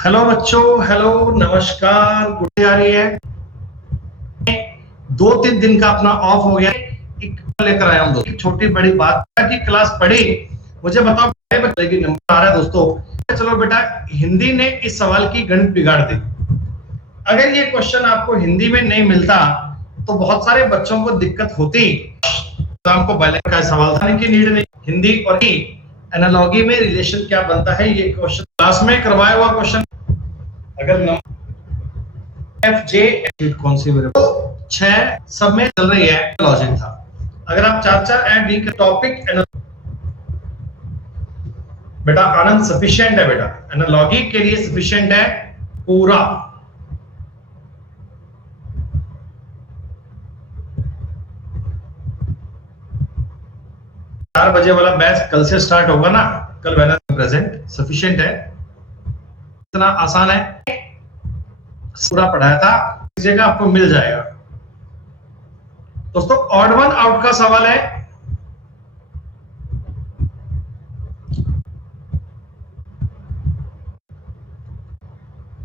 Hello बच्चों, hello, नमस्कार। Good आ रही है। 2-3 दिन का अपना ऑफ हो गया, एक लेकर आया हूँ। एक छोटी बड़ी बात की क्लास पढ़ी, मुझे बताओ बच्चे की नंबर आ रहा है दोस्तों। चलो बेटा, हिंदी ने इस सवाल की गणित बिगाड़ दी। अगर ये क्वेश्चन आपको हिंदी में नहीं मिलता तो बहुत सारे बच्चों को दिक्कत होती। आपको बैलेंस का सवाल था की नीड नहीं। हिंदी और एनालॉगी में रिलेशन क्या बनता है, ये क्वेश्चन क्लास में करवाया हुआ क्वेश्चन। अगर एफ जे कौन सी वेरिएबल 6 सब में चल रही है, लॉजिक था। अगर आप 4-4 ऐड डी का टॉपिक बेटा आनंद सफिशिएंट है। बेटा एनालॉगी के लिए सफिशिएंट है पूरा। 4 बजे वाला बैच कल से स्टार्ट होगा ना, कल वेडनेसडे प्रेजेंट सफिशिएंट है। इतना आसान है, पूरा पढ़ाया था, जगह आपको मिल जाएगा। दोस्तों ऑड वन आउट का सवाल है।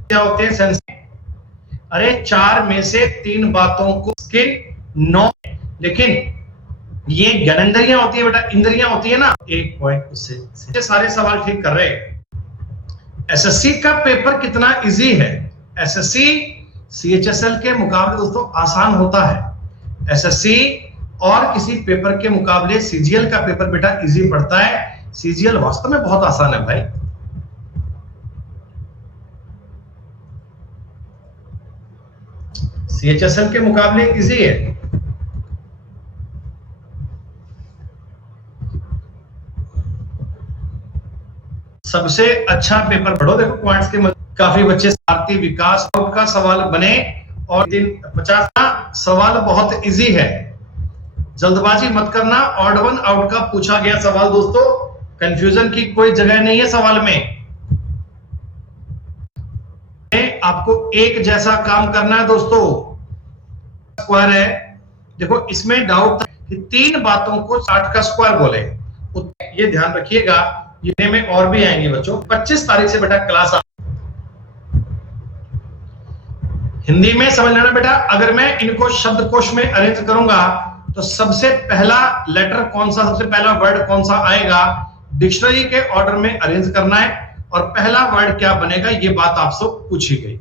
क्या होते हैं सेंस? अरे 4 में से 3 बातों को स्किन 9, लेकिन ये ज्ञानेंद्रियां होती है बेटा, इंद्रियां होती है ना। 1 पॉइंट उससे सारे सवाल ठीक कर रहे हैं। एसएससी का पेपर कितना इजी है? एसएससी सीएचएसएल के मुकाबले दोस्तों आसान होता है। एसएससी और किसी पेपर के मुकाबले सीजीएल का पेपर बेटा इजी पड़ता है। सीजीएल वास्तव में बहुत आसान है भाई। सीएचएसएल के मुकाबले इजी है। सबसे अच्छा पेपर पढ़ो। देखो पॉइंट्स के काफी बच्चे भारतीय विकास का सवाल बने और दिन 50 का सवाल बहुत इजी है। जल्दबाजी मत करना। ऑड वन आउट का पूछा गया सवाल दोस्तों, कंफ्यूजन की कोई जगह नहीं है सवाल में। आपको एक जैसा काम करना है दोस्तों। स्क्वायर है, देखो इसमें डाउट था कि 3 बातों को 60 का स्क्वायर बोले। ये ध्यान रखिएगा, ये में और भी आएंगे बच्चों। 25 तारीख से बेटा क्लास हिंदी में समझ लेना बेटा। अगर मैं इनको शब्दकोश में अरेंज करूंगा तो सबसे पहला लेटर कौन सा, सबसे पहला वर्ड कौन सा आएगा, डिक्शनरी के ऑर्डर में अरेंज करना है। और पहला वर्ड क्या बनेगा, ये बात आपसे पूछी गई।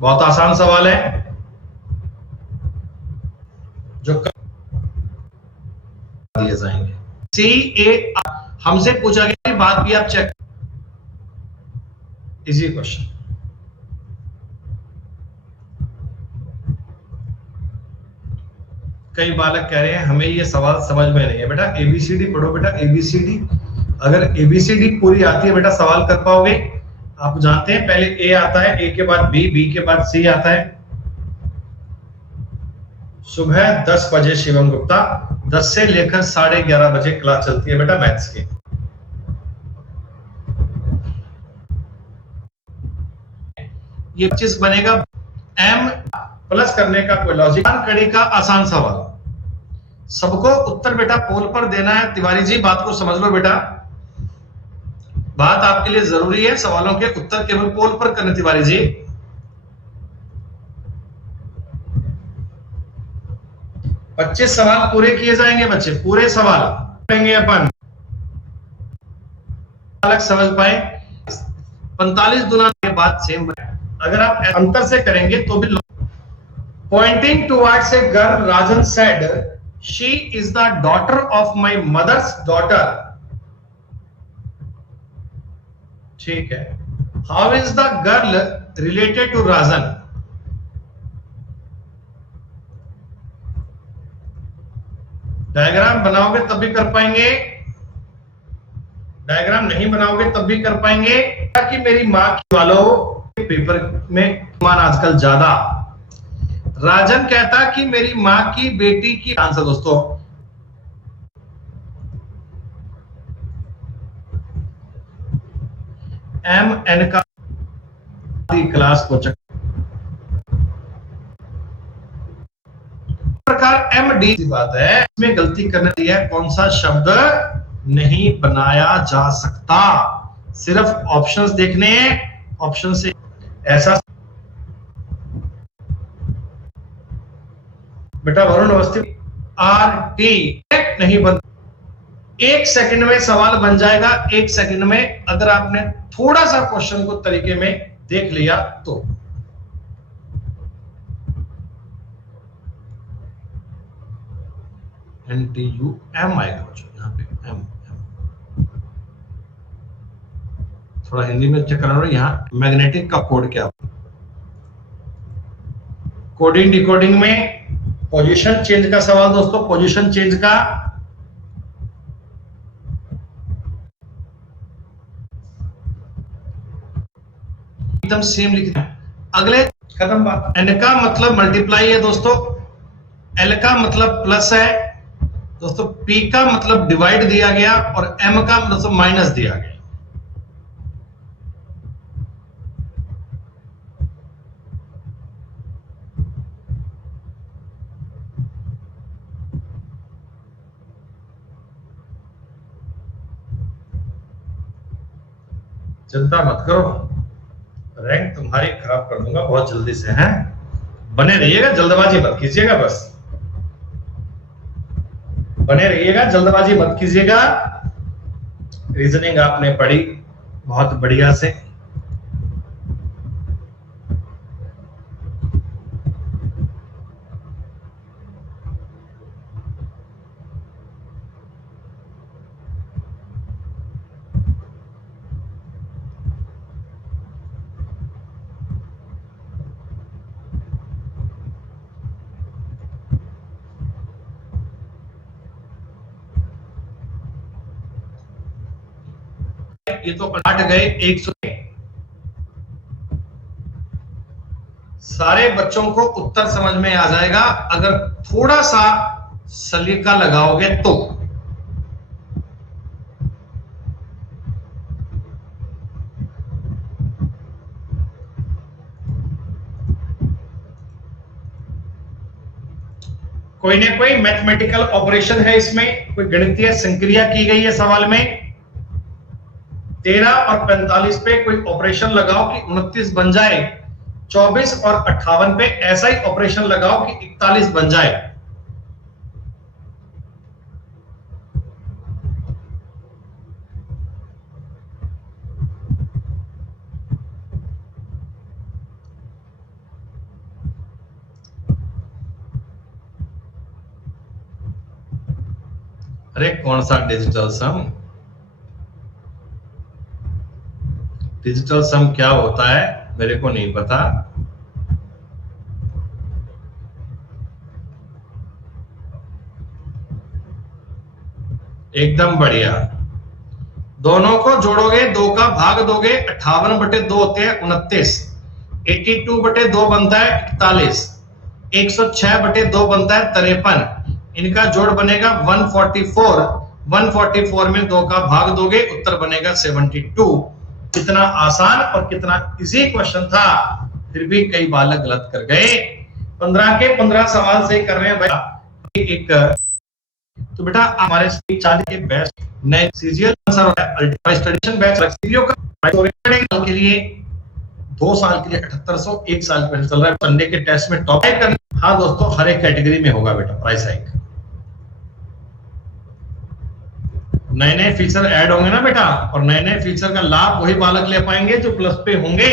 बहुत आसान सवाल है जो दिए जाएंगे। सी ए हमसे पूछा गया, बात भी आप चेक। Easy question. कई बालक कह रहे हैं हमें ये सवाल समझ में नहीं है। बेटा एबीसीडी पढ़ो बेटा, एबीसीडी। अगर एबीसीडी पूरी आती है बेटा सवाल कर पाओगे। आप जानते हैं पहले ए आता है, ए के बाद बी, बी के बाद सी आता है। सुबह 10 बजे शिवम गुप्ता, 10 से लेकर 11:30 बजे क्लास चलती है बेटा मैथ्स की। ये 25 बनेगा। एम प्लस करने का कोई लॉजिक, कड़ी का आसान सवाल। सबको उत्तर बेटा पोल पर देना है। तिवारी जी बात को समझ लो बेटा, बात आपके लिए जरूरी है। सवालों के उत्तर केवल पोल पर करने। तिवारी जी 25 सवाल पूरे किए जाएंगे बच्चे, पूरे सवाल करेंगे अपन। अलग समझ पाए 45 गुना के बाद सेम। अगर आप अंतर से करेंगे तो भी। Pointing towards a girl, Rajan said she is the daughter of my mother's daughter. ठीक है। How is the girl related to Rajan? Diagram बनाओगे तब भी कर पाएंगे, डायग्राम नहीं बनाओगे तब भी कर पाएंगे। कि मेरी माँ की वालों पेपर में मान आजकल ज्यादा। राजन कहता कि मेरी माँ की बेटी की आंसर दोस्तों एम एन का क्लास को चक प्रकार एम डी बात है। इसमें गलती करने दी है, कौन सा शब्द नहीं बनाया जा सकता। सिर्फ ऑप्शंस देखने हैं, ऑप्शन से ऐसा। बेटा वरुण अवस्थी, आर टी नहीं बन, 1 सेकंड में सवाल बन जाएगा, 1 सेकंड में, अगर आपने थोड़ा सा क्वेश्चन को तरीके में देख लिया तो। NTUM आएगा बच्चों, यहाँ पे एम। थोड़ा हिंदी में चेक कराना, यहाँ मैग्नेटिक का कोड क्या, कोडिंग डिकोडिंग में पोजीशन चेंज का सवाल दोस्तों, पोजीशन चेंज का एकदम सेम लिखना है। अगले खत्म बात। एन का मतलब मल्टीप्लाई है दोस्तों, एल का मतलब प्लस है दोस्तों, पी का मतलब डिवाइड दिया गया और एम का मतलब माइनस दिया गया। चिंता मत करो, रैंक तुम्हारी खराब कर दूंगा बहुत जल्दी से, हैं? बने रहिएगा, जल्दबाजी मत कीजिएगा, बस बने रहिएगा, जल्दबाजी मत कीजिएगा। रीजनिंग आपने पढ़ी बहुत बढ़िया से, ये तो 8 गए 100। सारे बच्चों को उत्तर समझ में आ जाएगा अगर थोड़ा सा सलीका लगाओगे तो। कोई ना कोई मैथमेटिकल ऑपरेशन है इसमें, कोई गणितीय संक्रिया की गई है सवाल में। 13 और 45 पे कोई ऑपरेशन लगाओ कि 29 बन जाए, 24 और 58 पे ऐसा ही ऑपरेशन लगाओ कि 41 बन जाए। अरे कौन सा डिजिटल सम? डिजिटल सम क्या होता है मेरे को नहीं पता। एकदम बढ़िया, दोनों को जोड़ोगे, 2 का भाग दोगे, 58/2 होते हैं 29, 82/2 बनता है 41, 106/2 बनता है 53, इनका जोड़ बनेगा 144, 144 में 2 का भाग दोगे, उत्तर बनेगा 72। कितना आसान और कितना इजी क्वेश्चन था, फिर भी कई बालक गलत कर गए। 15 के 15 सवाल सही कर रहे हैं भाई। एक तो बेटा हमारे 40 के बेस्ट नए सीजीएल आंसर होता है, अल्टीमेट स्टडीशन बैच सीजीओ का के लिए 2 साल के लिए 7800, 1 साल के लिए चल रहा है। संडे के टेस्ट में टॉप करना। हाँ दोस्तों, हर एक कैटेगरी में होगा बेटा प्राइस हाइक, नए नए फीचर ऐड होंगे ना बेटा, और नए नए फीचर का लाभ वही बालक ले पाएंगे जो प्लस पे होंगे।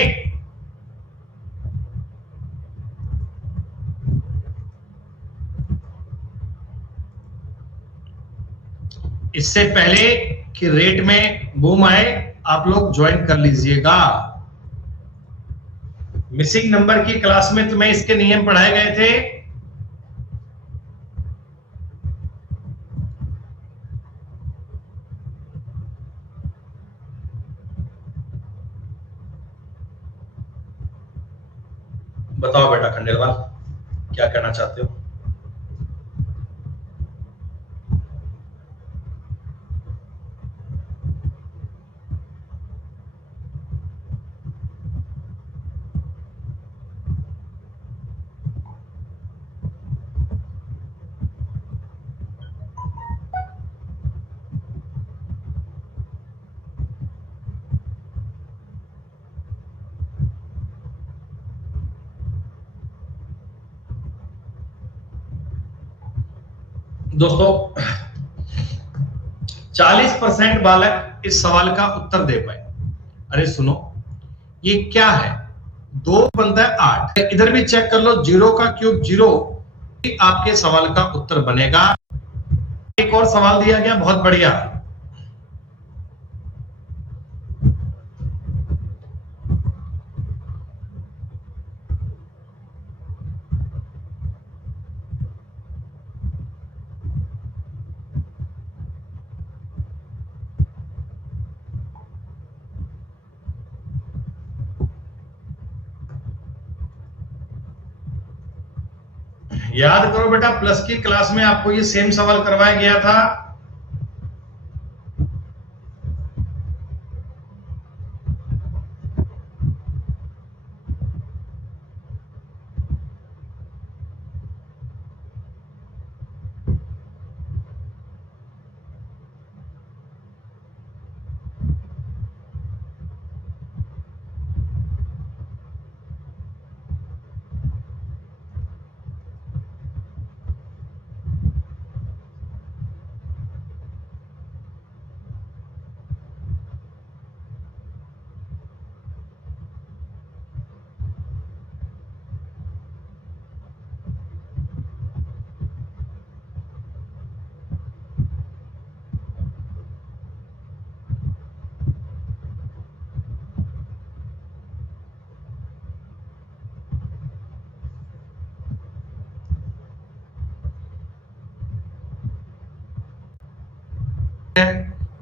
इससे पहले कि रेट में बूम आए, आप लोग ज्वाइन कर लीजिएगा। मिसिंग नंबर की क्लास में तुम्हें इसके नियम पढ़ाए गए थे। बताओ बेटा खंडेलवाल, क्या कहना चाहते हो? दोस्तों 40% बालक इस सवाल का उत्तर दे पाए। अरे सुनो, ये क्या है? 2 बनता है 8, इधर भी चेक कर लो, 0 का क्यूब 0, आपके सवाल का उत्तर बनेगा। एक और सवाल दिया गया, बहुत बढ़िया। याद करो बेटा, प्लस की क्लास में आपको ये सेम सवाल करवाया गया था।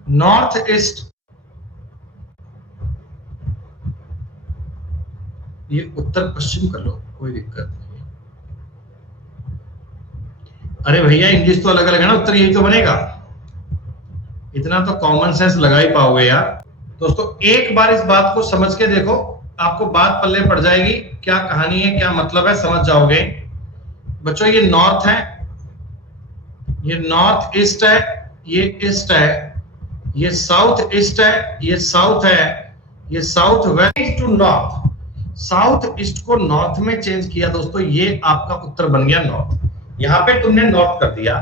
नॉर्थ ईस्ट, ये उत्तर पश्चिम कर लो, कोई दिक्कत नहीं। अरे भैया इंग्लिश तो अलग अलग है ना, उत्तर यही तो बनेगा। इतना तो कॉमन सेंस लगा ही पाओगे यार। दोस्तों एक बार इस बात को समझ के देखो, आपको बात पल्ले पड़ जाएगी, क्या कहानी है, क्या मतलब है, समझ जाओगे। बच्चों ये नॉर्थ है, ये नॉर्थ ईस्ट है, ये ईस्ट है, ये साउथ ईस्ट है, ये साउथ है, ये south west to north. South east को नॉर्थ में चेंज किया दोस्तों, ये आपका उत्तर बन गया नॉर्थ। यहां पे तुमने नॉर्थ कर दिया,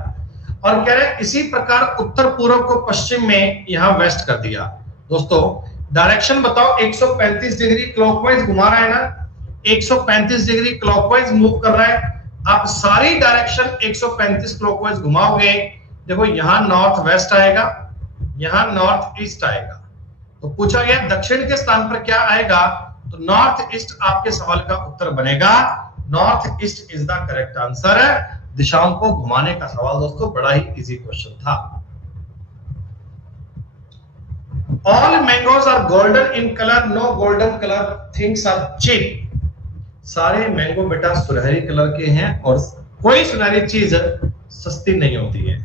और कह रहे इसी प्रकार उत्तर पूर्व को पश्चिम में यहां वेस्ट कर दिया। दोस्तों डायरेक्शन बताओ, 135 डिग्री क्लॉकवाइज घुमा रहा है ना, 135 डिग्री क्लॉकवाइज मूव कर रहा है। आप सारी डायरेक्शन 135 क्लॉकवाइज घुमाओगे, देखो यहां नॉर्थ वेस्ट आएगा, यहां नॉर्थ ईस्ट आएगा। तो पूछा गया दक्षिण के स्थान पर क्या आएगा, तो नॉर्थ ईस्ट आपके सवाल का उत्तर बनेगा। North east is the correct answer. दिशाओं को घुमाने का सवाल दोस्तों बड़ा ही इजी क्वेश्चन था। All mangoes are golden in colour, no golden colour things are cheap. सारे मैंगो बेटा सुनहरी कलर के हैं, और कोई सुनहरी चीज सस्ती नहीं होती है।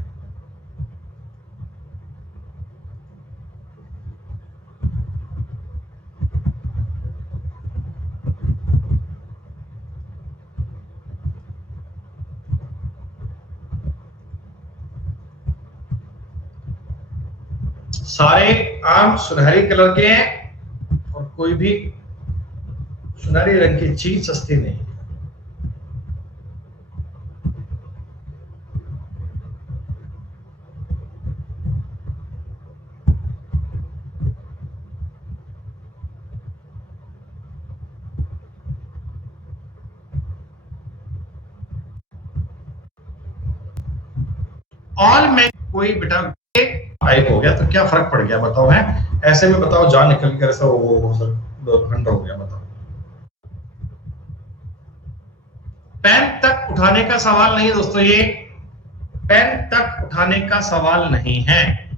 सारे आम सुनहरी कलर के हैं, और कोई भी सुनहरी रंग की चीज सस्ती नहीं। ऑल में कोई बेटा टाइप हो गया तो क्या फर्क पड़ गया बताओ, है ऐसे में बताओ, जान निकल कर ऐसा वो सर 2 घंटा हो गया, बताओ। पेन तक उठाने का सवाल नहीं है दोस्तों, ये पेन तक उठाने का सवाल नहीं है।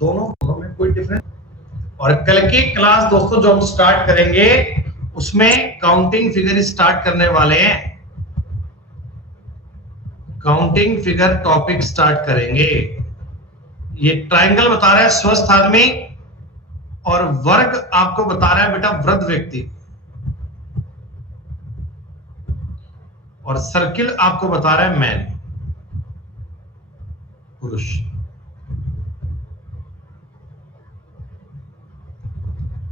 दोनों में कोई डिफरेंस। और कल की क्लास दोस्तों जो हम स्टार्ट करेंगे उसमें काउंटिंग फिगर स्टार्ट करने वाले हैं, काउंटिंग फिगर टॉपिक स्टार्ट करेंगे। ये ट्रायंगल बता रहा है स्वस्थ आदमी, और वर्ग आपको बता रहा है बेटा वृद्ध व्यक्ति, और सर्किल आपको बता रहा है मैन। पुरुष।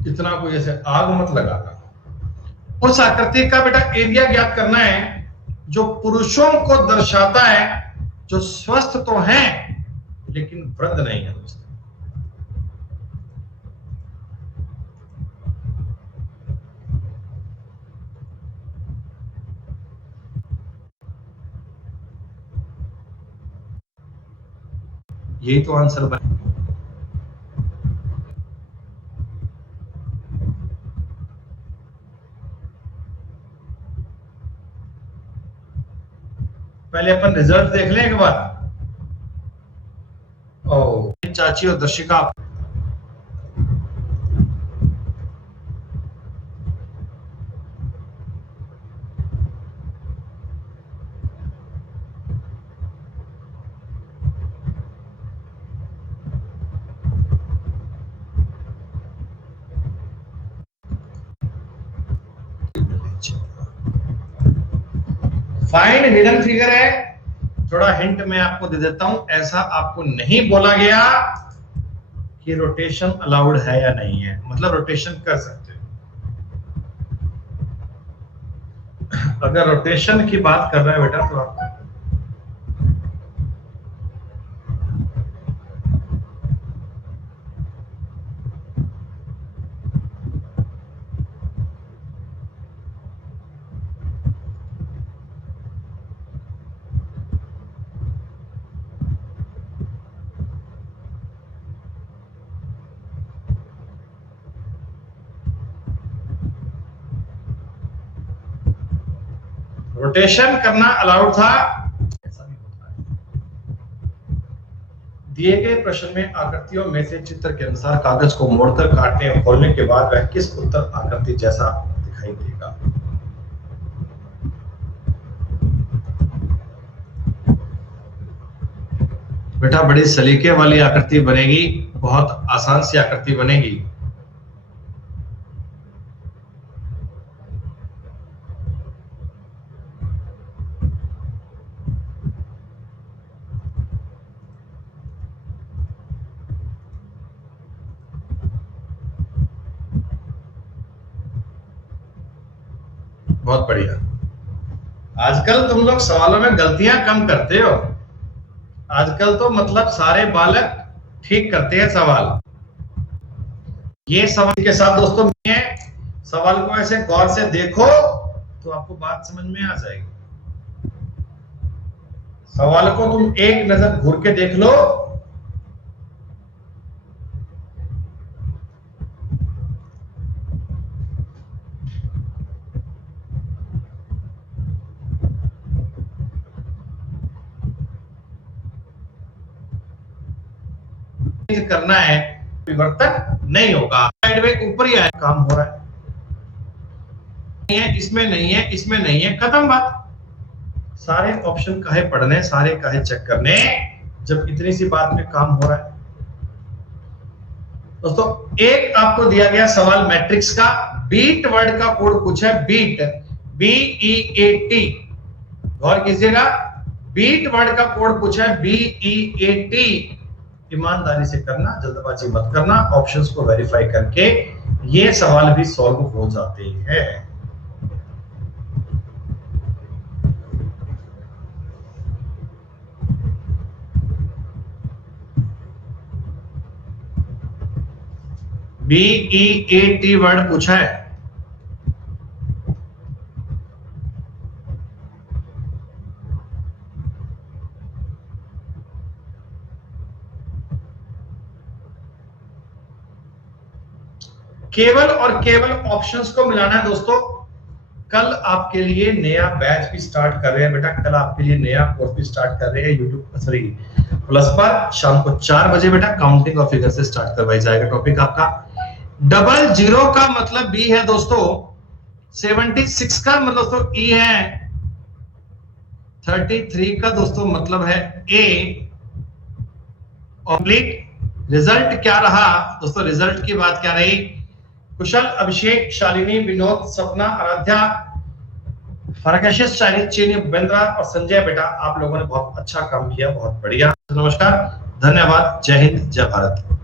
इतना कोई ऐसे आग मत लगाना। उस आकृति का बेटा एरिया ज्ञात करना है जो पुरुषों को दर्शाता है, जो स्वस्थ तो हैं लेकिन वृद्ध नहीं है दोस्तों। यही तो आंसर बने। पहले अपन रिजल्ट देख लें एक बार। ओ चाची और दर्शिका, फाइंड हिडन फिगर है। थोड़ा हिंट मैं आपको दे देता हूं, ऐसा आपको नहीं बोला गया कि रोटेशन अलाउड है या नहीं है, मतलब रोटेशन कर सकते हो। अगर रोटेशन की बात कर रहा है बेटा तो आप रोटेशन करना अलाउड था, ऐसा नहीं होता है। दिए गए प्रश्न में आकृतियों में से चित्र के अनुसार कागज को मोड़कर काटने और खोलने के बाद वह किस उत्तर आकृति जैसा दिखाई देगा। बेटा बड़ी सलीके वाली आकृति बनेगी, बहुत आसान सी आकृति बनेगी। बहुत बढ़िया। आजकल तुम लोग सवालों में गलतियां कम करते हो। आजकल तो मतलब सारे बालक ठीक करते हैं सवाल। ये सवाल के साथ दोस्तों है, सवाल को ऐसे गौर से देखो तो आपको बात समझ में आ जाएगी। सवाल को तुम एक नजर घूर के देख लो, करना है, परिवर्तन नहीं होगा। साइड में ऊपर ही आया, काम हो रहा है, इसमें नहीं है, इसमें नहीं है, खत्म बात। सारे ऑप्शन काहे पढ़ने, सारे काहे चेक करने, जब इतनी सी बात में काम हो रहा है। दोस्तों एक आपको दिया गया सवाल मैट्रिक्स का, बीट वर्ड का कोड पूछा है, बीट, BEAT, गौर कीजिएगा, बीट वर्ड का कोड पूछा है, BEAT। ईमानदारी से करना, जल्दबाजी मत करना, ऑप्शंस को वेरीफाई करके ये सवाल भी सॉल्व हो जाते हैं। BEAT वर्ड पूछा है। केवल और केवल ऑप्शंस को मिलाना है दोस्तों। कल आपके लिए नया बैच भी स्टार्ट कर रहे हैं बेटा, कल आपके लिए नया कोर्स भी स्टार्ट कर रहे हैं यूट्यूब प्लस पर, शाम को 4 बजे बेटा काउंटिंग और फिगर से स्टार्ट करवाई जाएगा। टॉपिक आपका 00 का मतलब बी है दोस्तों, 76 का मतलब दोस्तों ई है, 33 का दोस्तों मतलब है ए। कंप्लीट रिजल्ट क्या रहा दोस्तों, रिजल्ट की बात क्या रही, कुशल, अभिषेक, शालिनी, विनोद, सपना, आराध्या, फराकेशियस चाइनीज चीनी बेंद्रा और संजय बेटा, आप लोगों ने बहुत अच्छा काम किया, बहुत बढ़िया। नमस्कार, धन्यवाद, जय हिंद, जय भारत।